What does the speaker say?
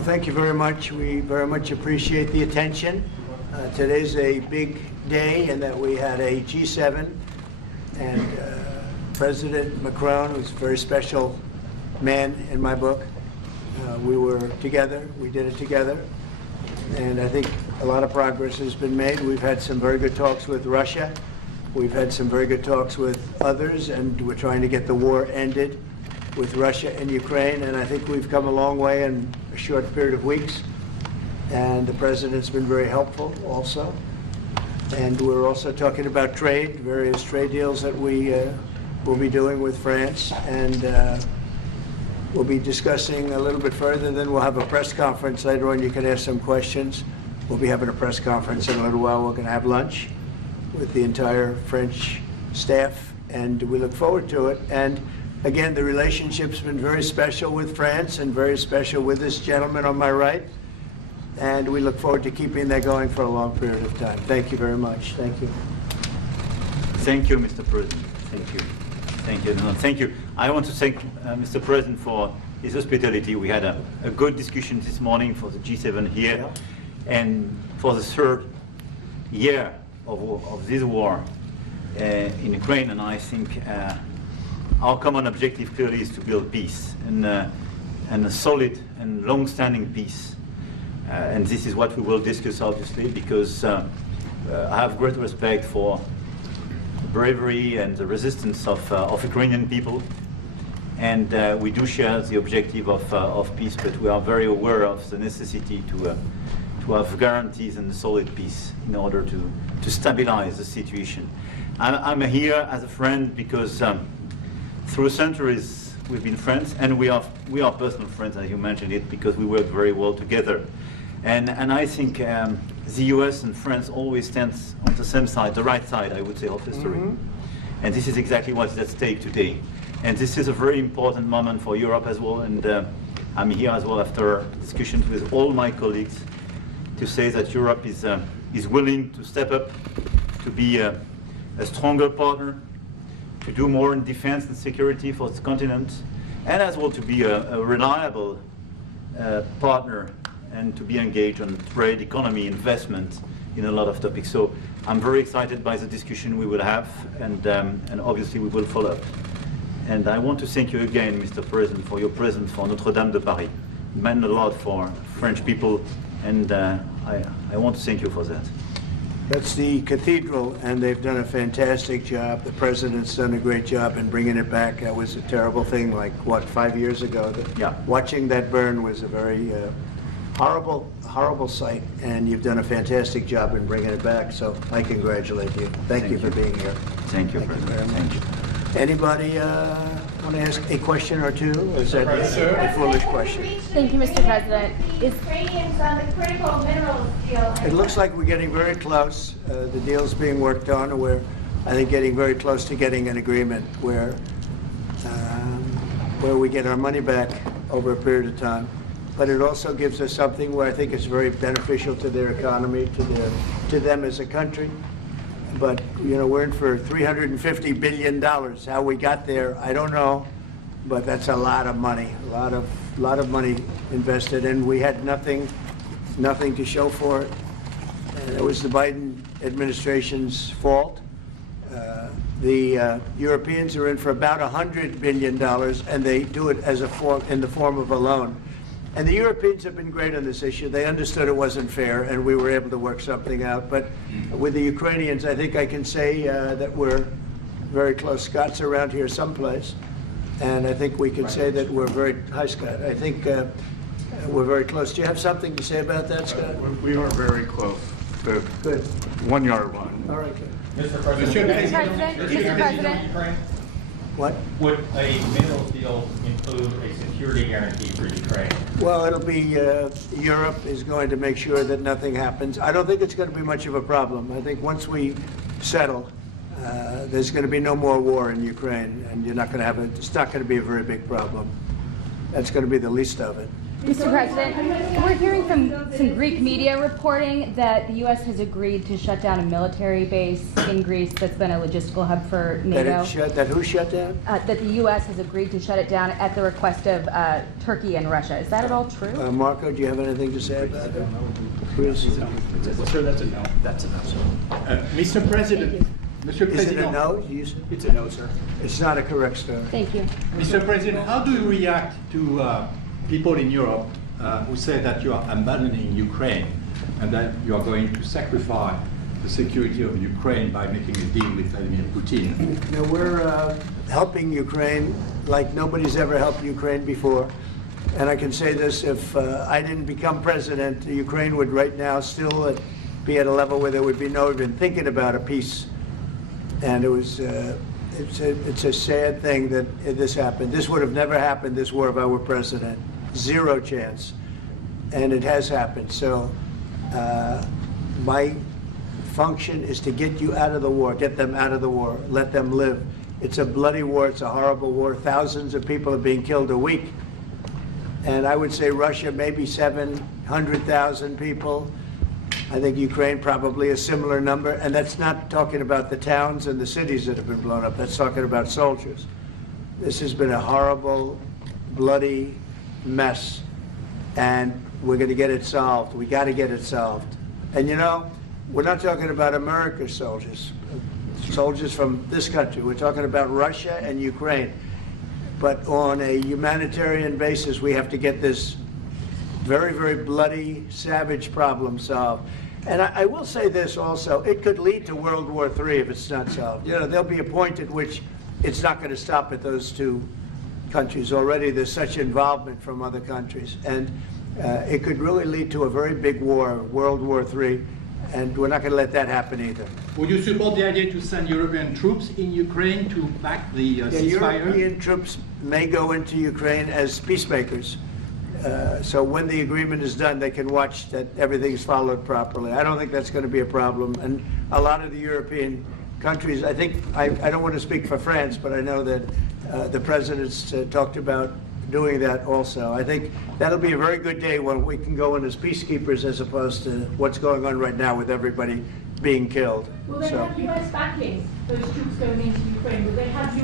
Well, thank you very much. We very much appreciate the attention. Today's a big day in that we had a G7 and President Macron, who's a very special man in my book. We were together, we did it together, and I think a lot of progress has been made. We've had some very good talks with Russia. We've had some very good talks with others, and we're trying to get the war ended with Russia and Ukraine, and I think we've come a long way in a short period of weeks. And the president's been very helpful also. And we're also talking about trade, various trade deals that we will be doing with France, and we'll be discussing a little bit further. Then we'll have a press conference later on. You can ask some questions. We'll be having a press conference in a little while. We're going to have lunch with the entire French staff, and we look forward to it. And again, the relationship's been very special with France and very special with this gentleman on my right. And we look forward to keeping that going for a long period of time. Thank you very much. Thank you. Thank you, Mr. President. Thank you. Thank you. No, thank you. I want to thank Mr. President for his hospitality. We had a good discussion this morning for the G7 here. Yeah. And for the third year of this war in Ukraine, and I think our common objective clearly is to build peace, and a solid and long-standing peace. And this is what we will discuss, obviously, because I have great respect for the bravery and the resistance of Ukrainian people. And we do share the objective of peace, but we are very aware of the necessity to have guarantees and solid peace in order to stabilize the situation. I'm here as a friend because through centuries we've been friends, and we are personal friends, as you mentioned it, because we work very well together. And I think the US and France always stands on the same side, the right side, I would say, of history. Mm-hmm. And this is exactly what's at stake today. And this is a very important moment for Europe as well. And I'm here as well after discussions with all my colleagues to say that Europe is willing to step up, to be a stronger partner, to do more in defense and security for the continent, and as well to be a reliable partner and to be engaged on trade, economy, investment in a lot of topics. So I'm very excited by the discussion we will have, and obviously we will follow up. And I want to thank you again, Mr. President, for your presence for Notre-Dame de Paris. It meant a lot for French people, and I want to thank you for that. That's the cathedral, and they've done a fantastic job. The president's done a great job in bringing it back. That was a terrible thing, like, what, 5 years ago? Yeah. Watching that burn was a very horrible sight, and you've done a fantastic job in bringing it back, so I congratulate you. Thank you for being here. Thank you, President. Thank you very much. Anybody want to ask a question or two? Or is that a foolish question? Thank you, Mr. President. Ukrainians on the critical minerals deal. It looks like we're getting very close. The deal's being worked on, and we're, I think, getting very close to getting an agreement where we get our money back over a period of time. But it also gives us something where I think it's very beneficial to their economy, to them as a country. But, you know, we're in for $350 billion. How we got there, I don't know, but that's a lot of money, a lot of money invested, and we had nothing to show for it. And it was the Biden administration's fault. The Europeans are in for about $100 billion, and they do it as in the form of a loan. And the Europeans have been great on this issue. They understood it wasn't fair, and we were able to work something out. But with the Ukrainians, I think I can say that we're very close. Scott's around here someplace, and I think we can say that we're very, hi Scott, I think we're very close. Do you have something to say about that, Scott? We are very close. The Good. 1 yard line. All right, good. Mr. President. What? Would a minerals deal include a security guarantee for Ukraine? Well, it'll be, Europe is going to make sure that nothing happens. I don't think it's going to be much of a problem. I think once we settle, there's going to be no more war in Ukraine, and you're not going to have it's not going to be a very big problem. That's going to be the least of it. Mr. President, we're hearing from some Greek media reporting that the U.S. has agreed to shut down a military base in Greece that's been a logistical hub for NATO. That who shut down? That the U.S. has agreed to shut it down at the request of Turkey and Russia. Is that at all true? Marco, do you have anything to say about it? Chris? Sir, that's a no. That's a no, sir. Mr. President. Mr. President. Is it a no? You said? It's a no, sir. It's not a correct story. Thank you. Mr. President, how do you react to people in Europe who say that you are abandoning Ukraine and that you are going to sacrifice the security of Ukraine by making a deal with Vladimir Putin? No, we're helping Ukraine like nobody's ever helped Ukraine before. And I can say this, if I didn't become president, Ukraine would right now still be at a level where there would be no even thinking about a peace. And it was, it's a sad thing that this happened. This would have never happened, this war, if I were president. Zero chance. And it has happened. So my function is to get you out of the war, get them out of the war, let them live. It's a bloody war, it's a horrible war. Thousands of people are being killed a week. And I would say Russia, maybe 700,000 people. I think Ukraine probably a similar number. And that's not talking about the towns and the cities that have been blown up. That's talking about soldiers. This has been a horrible, bloody mess. And we're going to get it solved. We got to get it solved. And you know, we're not talking about America's soldiers, soldiers from this country. We're talking about Russia and Ukraine. But on a humanitarian basis, we have to get this very, very bloody, savage problem solved. And I will say this also, it could lead to World War III if it's not solved. You know, there'll be a point at which it's not going to stop at those two countries. Already there's such involvement from other countries. And it could really lead to a very big war, World War III. And we're not going to let that happen either. Would you support the idea to send European troops in Ukraine to back the ceasefire? European troops may go into Ukraine as peacemakers. So when the agreement is done, they can watch that everything's followed properly. I don't think that's going to be a problem. And a lot of the European countries, I think, I don't want to speak for France, but I know that the presidents talked about doing that also. I think that'll be a very good day when we can go in as peacekeepers as opposed to what's going on right now with everybody being killed. Will they have US backing, those troops going into Ukraine? Will they have